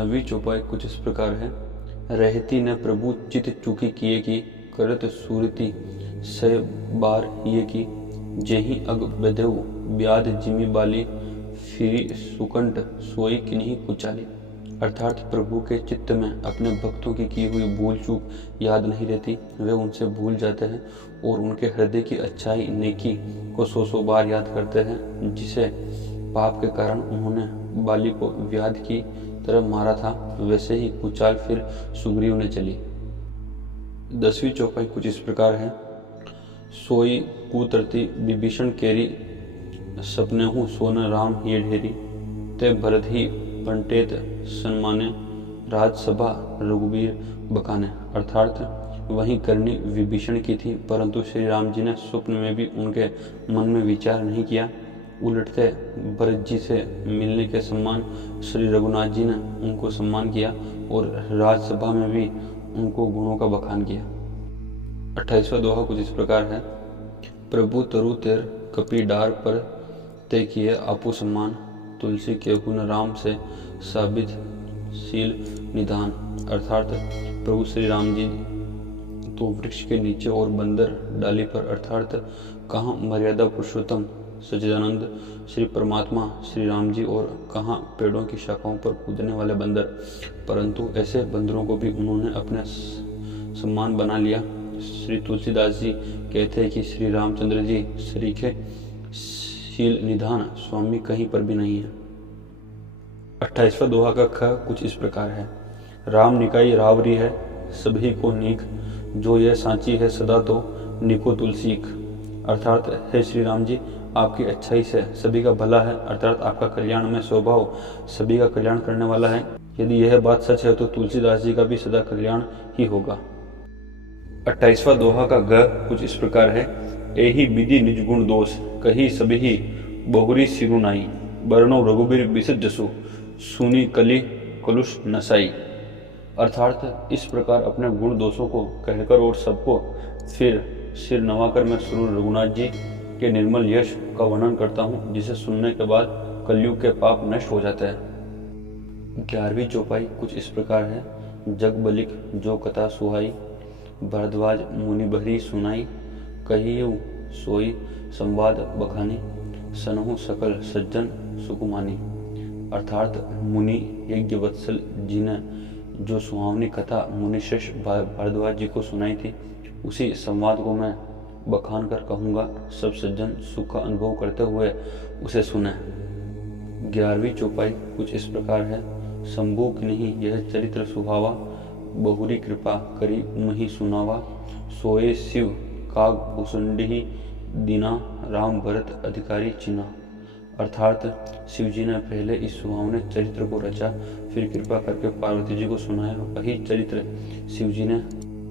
नवी चौपाई कुछ इस प्रकार है। रहती न प्रभु चित चूकी किए की, करत सूरती सह बार ये की, जेहि अग बदेव ब्याध जिमी बाली, फिरी सुकंठ सोई किन्हीं कुचाली। अर्थात प्रभु के चित्त में अपने भक्तों की हुई भूल चूक याद नहीं रहती, वे उनसे भूल जाते हैं और उनके हृदय की अच्छाई नेकी को सौ बार याद करते हैं। जिसे पाप के कारण उन्होंने बाली को व्याध की तरह मारा था, वैसे ही कुचाल फिर सुग्रीव ने चली। 10वीं चौपाई कुछ इस प्रकार है। सोई कुतरती विभीषण केरी, सपनेहु सोन राम ये ढेरी, ते भरत ही पंटेत सन्माने, राजसभा रघुबीर बकाने। अर्थात वही करनी विभीषण की थी, परंतु श्री राम जी ने स्वप्न में भी उनके मन में विचार नहीं किया। उलटते भरत जी से मिलने के सम्मान श्री रघुनाथ जी ने उनको सम्मान किया और राजसभा में भी उनको गुणों का बखान किया। 28वां दोहा कुछ इस प्रकार है। प्रभु तरु तेर कपी डार पर, ते किए आपू सम्मान, तुलसी के गुण राम से साबित शील निधान। अर्थात प्रभु श्री राम जी तो वृक्ष के नीचे और बंदर डाली पर, अर्थात कहाँ मर्यादा पुरुषोत्तम सच्चिदानंद श्री परमात्मा श्री राम जी और कहाँ पेड़ों की शाखाओं पर कूदने वाले बंदर, परंतु ऐसे बंदरों को भी उन्होंने अपने सम्मान बना लिया। श्री तुलसीदास जी कहते हैं कि श्री रामचंद्र जी सरीखे शील निधान स्वामी कहीं पर भी नहीं है। 28वां दोहा का ख कुछ इस प्रकार है। राम निकाई रावरी है, सभी को नीक, जो यह सांची है सदा तो निको तुलसीक। अर्थात हे श्री राम जी, आपकी अच्छाई से सभी का भला है, अर्थात आपका कल्याण में स्वभाव सभी का कल्याण करने वाला है। यदि यह बात सच है तो तुलसीदास जी का भी सदा कल्याण ही होगा। 28वां दोहा का ग कुछ इस प्रकार है। एही विधि निज गुण दोष, कही सभी ही बहुरी सिरु नाई, बरनो रघुबीर बिसत जसु, सुनी कली कलुष नसाई। अर्थात इस प्रकार अपने गुण दोषों को कहकर और सबको फिर सिर नवाकर मैं श्री रघुनाथ जी के निर्मल यश का वर्णन करता हूँ, जिसे सुनने के बाद कलयुग के पाप नष्ट हो जाते हैं। 11वीं चौपाई कुछ इस प्रकार है। जग बलिक जो कथा सुहाई, भरद्वाज मुनि बहरी सुनाई, कहियु सोई संवाद बखानी, सनहु सकल सज्जन सुकुमानी। अर्थात मुनि यज्ञवत्सल जी ने जो सुहावनी कथा मुनिश्रेष्ठ भरद्वाज जी को सुनाई थी, उसी संवाद को मैं बखान कर कहूँगा। सब सज्जन सुख का अनुभव करते हुए उसे सुने। 11वीं चौपाई कुछ इस प्रकार है। शंभु किन्हीं यह चरित्र सुहावा, बहुरी कृपा करी उमहि सुनावा, सोए शिव काग भूसुंडी दीना, राम भरत अधिकारी चिना। अर्थात शिव जी ने पहले इस सुहावने चरित्र को रचा, फिर कृपा करके पार्वती जी को सुनाया। वही चरित्र शिव जी ने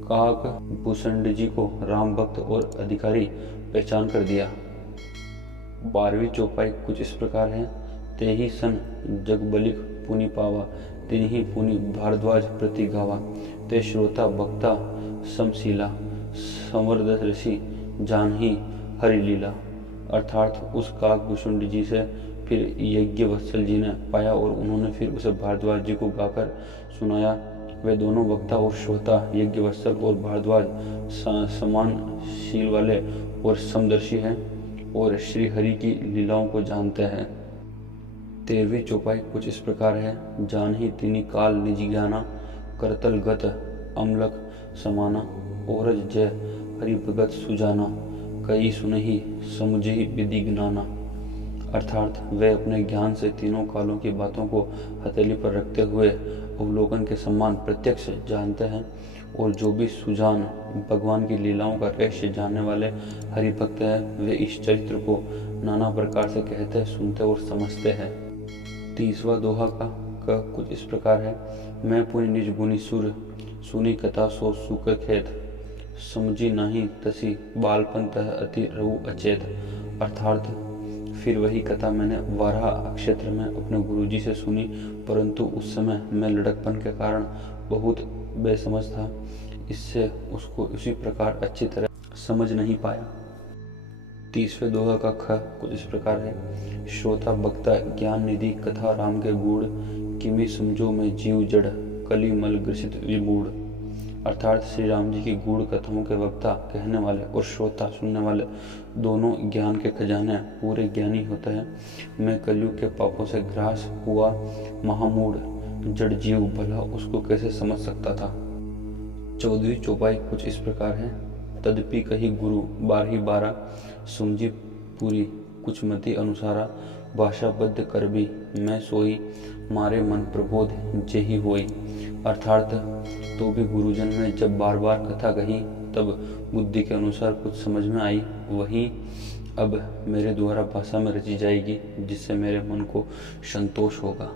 काग भूसुंडी जी को राम भक्त और अधिकारी पहचान कर दिया। 12वीं चौपाई कुछ इस प्रकार है। ते ही सन जग बलिक पुनि पावा, तिन्हि पुनि भारद्वाज प्रति गावा, ते श्रोता भक्ता समशीला, संवर्धत ऋषि जानही हरि लीला। अर्थात उस काक भूषुंडी जी से फिर यज्ञ वत्सल जी ने पाया और उन्होंने फिर उसे भारद्वाज जी को गाकर सुनाया। वे दोनों वक्ता और श्रोता यज्ञ वत्सल और भारद्वाज समान शील वाले और समदर्शी हैं और श्री हरि की लीलाओं को जानते हैं। 13वीं चौपाई कुछ इस प्रकार है। जानही तिनि काल निज ज्ञाना, करतल गत अमलक समाना, ओरज जय हरि भगत सुजाना, कई सुनहि समुझहि विधि ज्ञाना। अर्थात वे अपने ज्ञान से तीनों कालों की बातों को हथेली पर रखते हुए अवलोकन के समान प्रत्यक्ष जानते हैं और जो भी सुजान भगवान की लीलाओं का रहस्य जानने वाले हरि भक्त हैं, वे इस चरित्र को नाना प्रकार से कहते, सुनते और समझते हैं। 30वां दोहा का कुछ इस प्रकार है। मैं पुनि निज गुनी सुर, सुनी कथा सो सुख खेत, समझी नहीं तसी बालपन तह अति रहु अचेत। अर्थात फिर वही कथा मैंने वाराह क्षेत्र में अपने गुरुजी से सुनी, परंतु उस समय मैं लड़कपन के कारण बहुत बेसमझ था, इससे उसको उसी प्रकार अच्छी तरह समझ नहीं पाया। 30वें दोहा का ख कुछ इस प्रकार है। श्रोता बक्ता ज्ञान निधि कथा राम के गूढ़, किमी समझो में जीव जड़ कली मल ग्रसित विमूढ़। अर्थात श्री राम जी की गूढ़ कथाओं के वक्ता कहने वाले और श्रोता सुनने वाले दोनों ज्ञान के खजाने पूरे ज्ञानी होते हैं। मैं कलयुग के पापों से ग्रास हुआ महामूढ़ जड़ जीव भला उसको कैसे समझ सकता था। 14वीं चौपाई कुछ इस प्रकार है। तदपि कही गुरु 12 सुमझी पूरी कुछ मति अनुसारा, भाषाबद्ध कर भी मैं सोई मारे मन प्रबोध जेहि होई। अर्थात तो भी गुरुजन ने जब बार बार कथा कही तब बुद्धि के अनुसार कुछ समझ में आई, वही अब मेरे द्वारा भाषा में रची जाएगी जिससे मेरे मन को संतोष होगा।